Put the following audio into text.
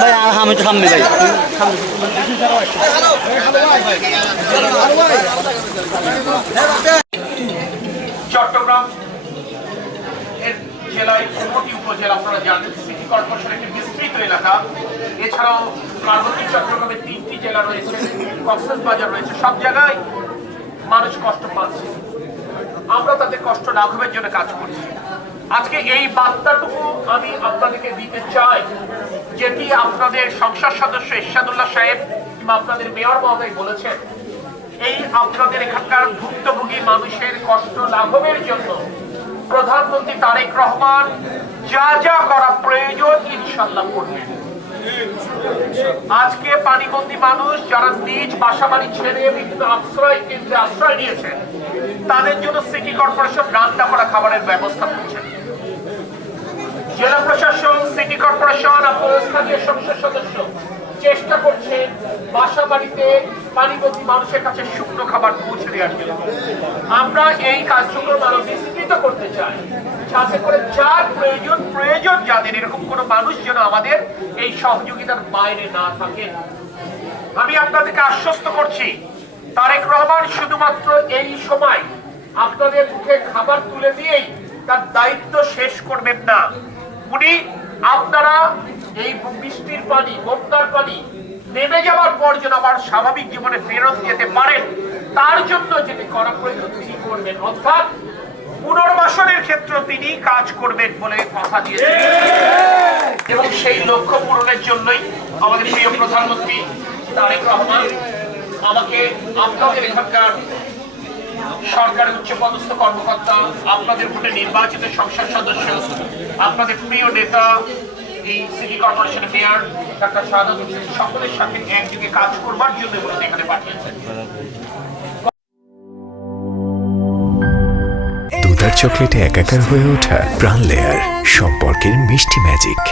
ভাই আর আমি তো সামনে ভাই চট্টগ্রাম এর জেলায় ১৫টি উপজেলা, আপনারা জানেন সিটি কর্পোরেশন একটি বিস্তৃত এলাকা। এছাড়াও পার্বতী চট্টগ্রামের 3টি জেলা রয়েছে, কক্সবাজার রয়েছে। সব জায়গায় মানুষ কষ্ট পাচ্ছে, আমরা তাদের কষ্ট লাঘবের জন্য কাজ করছি। আজকে এই বার্তাটুকু আমি আপনাদেরকে দিতে চাই, যেটি আপনাদের সংসদ সদস্য এরশাদুল্লাহ সাহেব কিংবা আপনাদের মেয়র মহোদয় বলেছেন। এই আপনাদের এখানকার ভুক্তভোগী মানুষের কষ্ট লাঘবের জন্য প্রধানমন্ত্রী তারেক রহমান যা যা করা প্রয়োজন ইনশাল্লাহ করবেন। আজকে পানিবন্দী মানুষ যারা নিজ বাসাবাড়ি ছেড়ে বিভিন্ন আশ্রয় কেন্দ্রে আশ্রয় নিয়েছেন, তাদের জন্য সিটি কর্পোরেশন রান্না করা খাবারের ব্যবস্থা করছে। জেলা প্রশাসন, সিটি কর্পোরেশন, আপনার স্থানীয় সংসদ সদস্য চেষ্টা করছে বাসা বাড়িতে পানিবন্দী মানুষের কাছে শুকনো খাবার পৌঁছে দেওয়ার জন্য। আমরা এই কার্যক্রম আরো বিস্তৃত করতে চাই, যাতে করে যার প্রয়োজন যাদের এরকম কোনো মানুষ যেন আমাদের এই সহযোগিতার বাইরে না থাকে। আমি আপনাদেরকে আশ্বস্ত করছি, তারেক রহমান শুধুমাত্র এই সময় আপনাদের মুখে খাবার তুলে দিয়েই তার দায়িত্ব শেষ করবেন না। উনি আপনারা এই বৃষ্টির পানি, বন্যার পানি নেমে যাওয়ার পর যেন আবার স্বাভাবিক জীবনে ফেরত যেতে পারেন, তার জন্য যেটি করা প্রয়োজন তিনি করবেন। অর্থাৎ পুনর্বাসনের ক্ষেত্রে তিনি কাজ করবেন বলে কথা দিয়েছেন, এবং সেই লক্ষ্য পূরণের জন্যই আমাদের প্রিয় প্রধানমন্ত্রী তারেক রহমান আমাকে আপনাদের এখানকার সরকারের উচ্চপদস্থ কর্মকর্তা, আপনাদের ভোটে নির্বাচিত সংসদ সদস্য, আপনাদের প্রিয় নেতা, এই সিটি কর্পোরেশনের মেয়র ডাক্তার শাহাদাত হোসেন, সকলের সাথে একদিকে কাজ করবার জন্য বলে এখানে পাঠিয়েছেন। দুধার চকলেটে একাকার হয়ে ওঠা প্রাণ লেয়ার, সম্পর্কের মিষ্টি ম্যাজিক।